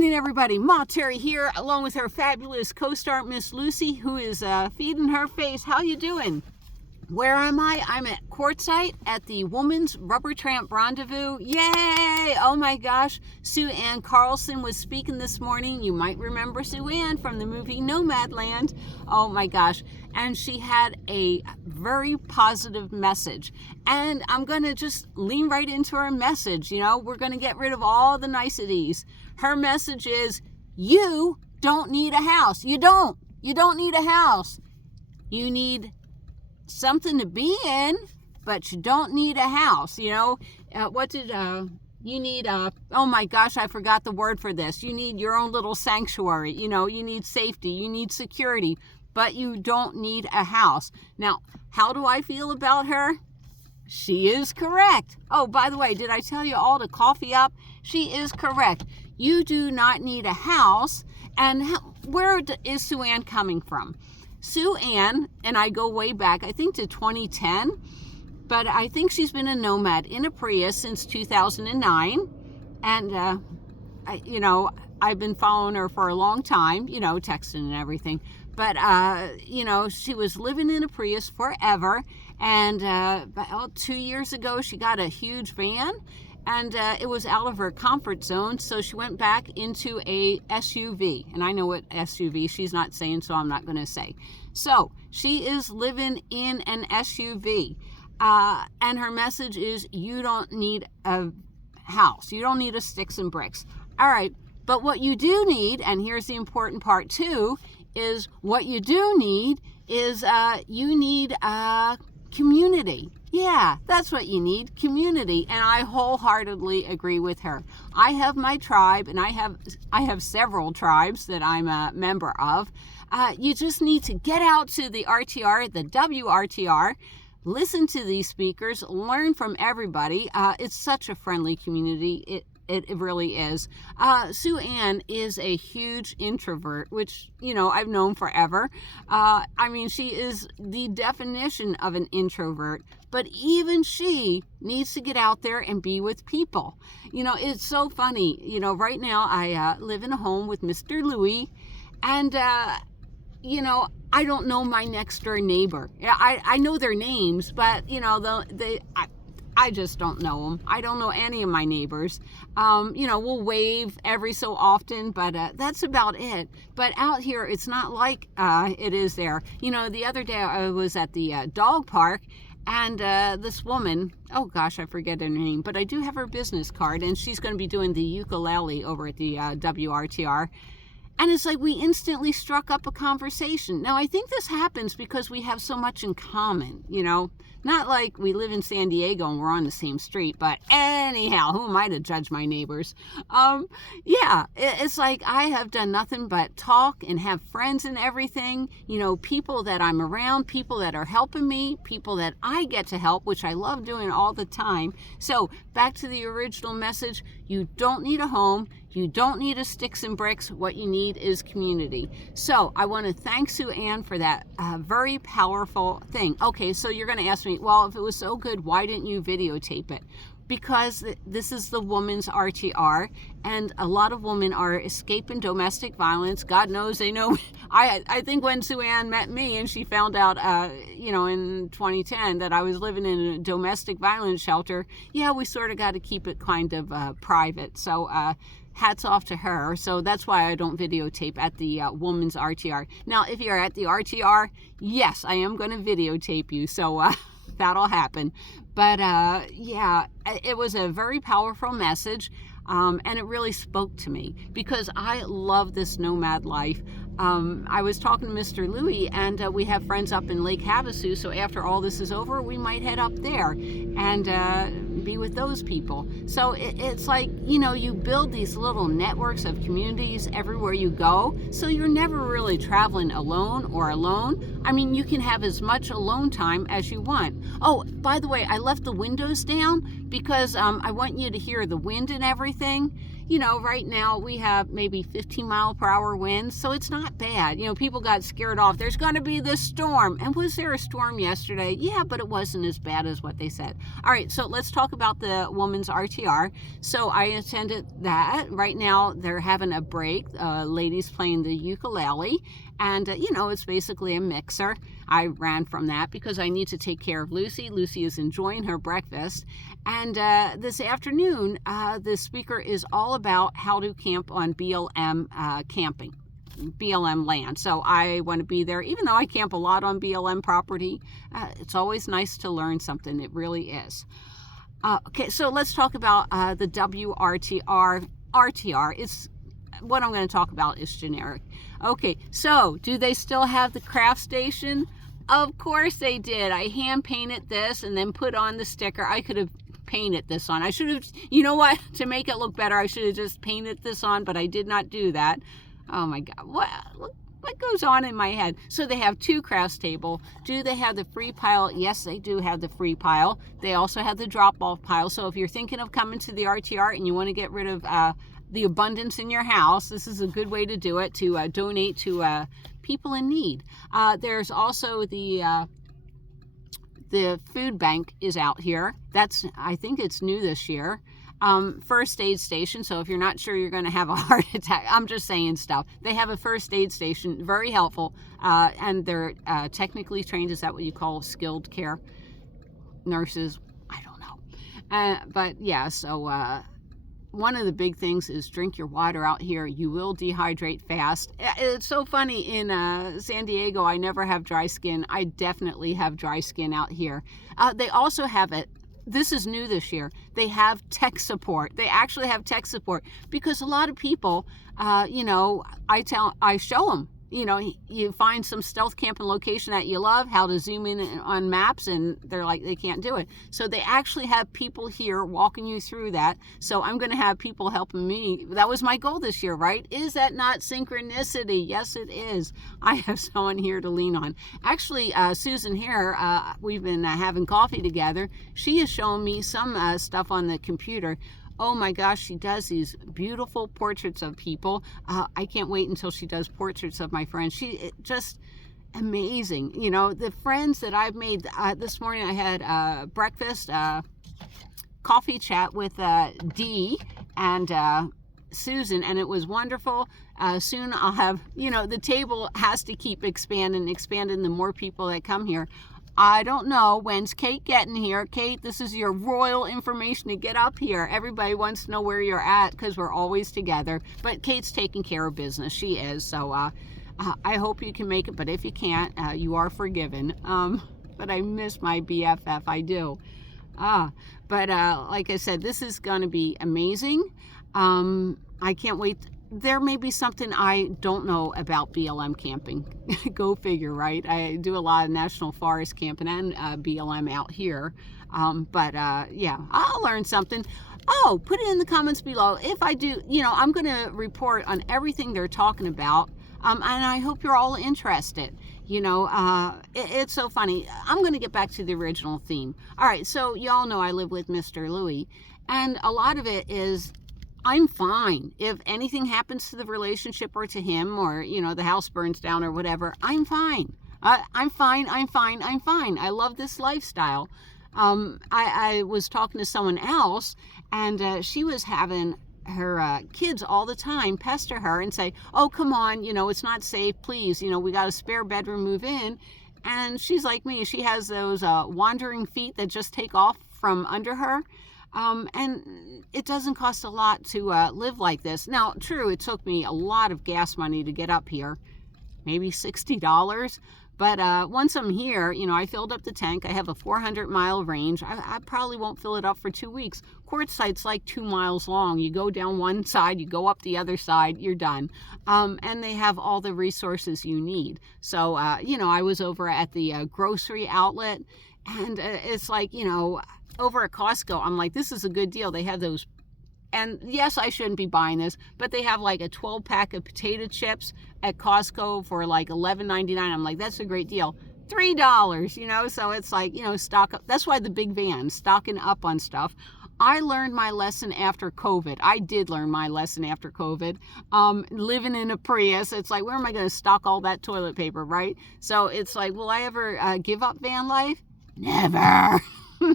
morning, everybody. Ma Terry here, along with her fabulous co-star, Miss Lucy, who is feeding her face. How you doing? Where am I? I'm at Quartzsite at the Woman's Rubber Tramp Rendezvous. Yay! Oh my gosh. Suzanne Carlson was speaking this morning. You might remember Suzanne from the movie Nomadland. Oh my gosh. And she had a very positive message. And I'm going to just lean right into her message. You know, we're going to get rid of all the niceties. Her message is, you don't need a house. You don't need a house. You need something to be in, but you don't need a house. You know, you need oh my gosh, I forgot the word for this. You need your own little sanctuary. You know, you need safety, you need security, but you don't need a house. Now, how do I feel about her? She is correct. Oh, by the way, did I tell you all to coffee up? She is correct. You do not need a house. And where is Suzanne coming from? Suzanne, and I go way back, I think to 2010, but I think she's been a nomad in a Prius since 2009. And, I've been following her for a long time, texting and everything. But, she was living in a Prius forever. And about 2 years ago, she got a huge van. And it was out of her comfort zone, so she went back into a SUV. And I know what SUV she's not saying, so I'm not going to say. So she is living in an SUV. And her message is, you don't need a house. You don't need a sticks and bricks. All right, but what you do need, and here's the important part too, is what you do need is you need community. Yeah, that's what you need, community. And I wholeheartedly agree with her. I have my tribe, and I have several tribes that I'm a member of. You just need to get out to the RTR, the WRTR, listen to these speakers, learn from everybody. It's such a friendly community. It really is. Suzanne is a huge introvert, which, I've known forever. She is the definition of an introvert, but even she needs to get out there and be with people. It's so funny. Right now I live in a home with Mr. Louis, and, I don't know my next door neighbor. I know their names, but, I just don't know them. I don't know any of my neighbors. We'll wave every so often, but that's about it. But out here, it's not like it is there. The other day I was at the dog park, and this woman, oh gosh, I forget her name, but I do have her business card, and she's going to be doing the ukulele over at the WRTR. And it's like we instantly struck up a conversation. Now, I think this happens because we have so much in common, Not like we live in San Diego and we're on the same street, but anyhow, who am I to judge my neighbors? It's like I have done nothing but talk and have friends and everything, people that I'm around, people that are helping me, people that I get to help, which I love doing all the time. So back to the original message, you don't need a home. You don't need a sticks and bricks. What you need is community. So I want to thank Suzanne for that very powerful thing. Okay, so you're going to ask me, well, if it was so good, why didn't you videotape it? Because this is the Woman's RTR, and a lot of women are escaping domestic violence. God knows they know. I think when Suzanne met me and she found out, in 2010 that I was living in a domestic violence shelter, we sort of got to keep it kind of private. So hats off to her. So that's why I don't videotape at the Woman's RTR. Now, if you're at the RTR, yes, I am going to videotape you. So that'll happen. But it was a very powerful message. And it really spoke to me because I love this nomad life. I was talking to Mr. Louis, and we have friends up in Lake Havasu, so after all this is over, we might head up there and be with those people. So it's like, you build these little networks of communities everywhere you go, so you're never really traveling alone. You can have as much alone time as you want. Oh, by the way, I left the windows down because I want you to hear the wind and everything. You know, right now we have maybe 15-mile-per-hour winds, so it's not bad. You know, people got scared off. There's going to be this storm. And was there a storm yesterday? Yeah, but it wasn't as bad as what they said. All right, so let's talk about the woman's RTR. So I attended that. Right now they're having a break. Ladies playing the ukulele. And, you know, it's basically a mixer. I ran from that because I need to take care of Lucy. Lucy is enjoying her breakfast. And this afternoon, the speaker is all about how to camp on BLM camping, BLM land. So I want to be there. Even though I camp a lot on BLM property, it's always nice to learn something. It really is. Okay, so let's talk about the WRTR. RTR. It's what I'm going to talk about is generic. Okay, so do they still have the craft station? Of course they did. I hand painted this and then put on the sticker. I could have painted this on. I should have, you know what, to make it look better, I should have just painted this on, but I did not do that. Oh my God, what goes on in my head? So they have 2 crafts table. Do they have the free pile? Yes, they do have the free pile. They also have the drop-off pile. So if you're thinking of coming to the RTR and you want to get rid of the abundance in your house, this is a good way to do it, to donate to people in need. There's also the food bank is out here. I think it's new this year. First aid station. So if you're not sure you're going to have a heart attack, I'm just saying stuff. They have a first aid station, very helpful. And they're technically trained. Is that what you call skilled care nurses? I don't know. But yeah, so one of the big things is drink your water out here. You will dehydrate fast. It's so funny, in San Diego, I never have dry skin. I definitely have dry skin out here. They also have it. This is new this year. They have tech support. They actually have tech support because a lot of people, you know, I show them. You know, you find some stealth camping location that you love, how to zoom in on maps, and they're like, they can't do it. So they actually have people here walking you through that. So I'm going to have people helping me. That was my goal this year, right? Is that not synchronicity? Yes, it is. I have someone here to lean on. Actually, Suzanne here, we've been having coffee together. She is showing me some stuff on the computer. Oh my gosh, she does these beautiful portraits of people. I can't wait until she does portraits of my friends. Just amazing. You know, the friends that I've made. This morning I had breakfast, coffee chat with Dee and Susan, and it was wonderful. Soon I'll have, you know, the table has to keep expanding the more people that come here. I don't know. When's Kate getting here? Kate, this is your royal information to get up here. Everybody wants to know where you're at because we're always together. But Kate's taking care of business. She is. So I hope you can make it. But if you can't, you are forgiven. But I miss my BFF. I do. But like I said, this is going to be amazing. I can't wait. There may be something I don't know about BLM camping. Go figure, right? I do a lot of national forest camping and BLM out here. Yeah, I'll learn something. Oh, put it in the comments below. If I do, you know, I'm going to report on everything they're talking about. And I hope you're all interested. You know, it's so funny. I'm going to get back to the original theme. All right, so y'all know I live with Mr. Louie. And a lot of it is, I'm fine. If anything happens to the relationship or to him, or, you know, the house burns down or whatever, I'm fine. I'm fine. I love this lifestyle. I was talking to someone else, and she was having her kids all the time pester her and say, oh, come on, you know, it's not safe. Please, you know, we got a spare bedroom, move in. And she's like me. She has those wandering feet that just take off from under her. And it doesn't cost a lot to live like this. Now, true, it took me a lot of gas money to get up here, maybe $60. But once I'm here, you know, I filled up the tank. I have a 400-mile range. I probably won't fill it up for 2 weeks. Quartzsite's like 2 miles long. You go down one side, you go up the other side, you're done. And they have all the resources you need. So, you know, I was over at the grocery outlet, and it's like, you know, over at Costco, I'm like, this is a good deal. They have those, and yes, I shouldn't be buying this, but they have like a 12-pack of potato chips at Costco for like $11.99. I'm like, that's a great deal. $3, you know, so it's like, you know, stock up. That's why the big van, stocking up on stuff. I learned my lesson after COVID. I did learn my lesson after COVID. Living in a Prius, it's like, where am I going to stock all that toilet paper, right? So it's like, will I ever give up van life? Never.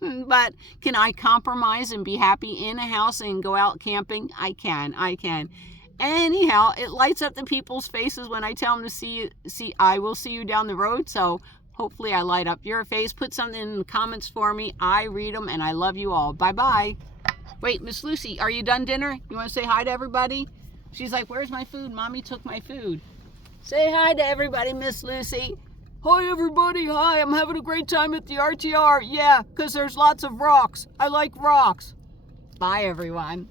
But can I compromise and be happy in a house and go out camping? I can. Anyhow, it lights up the people's faces when I tell them to I will see you down the road. So hopefully I light up your face. Put something in the comments for me. I read them and I love you all. Bye-bye. Wait, Miss Lucy, are you done dinner? You want to say hi to everybody? She's like, where's my food? Mommy took my food. Say hi to everybody, Miss Lucy. Hi, everybody. Hi, I'm having a great time at the RTR. Yeah, because there's lots of rocks. I like rocks. Bye, everyone.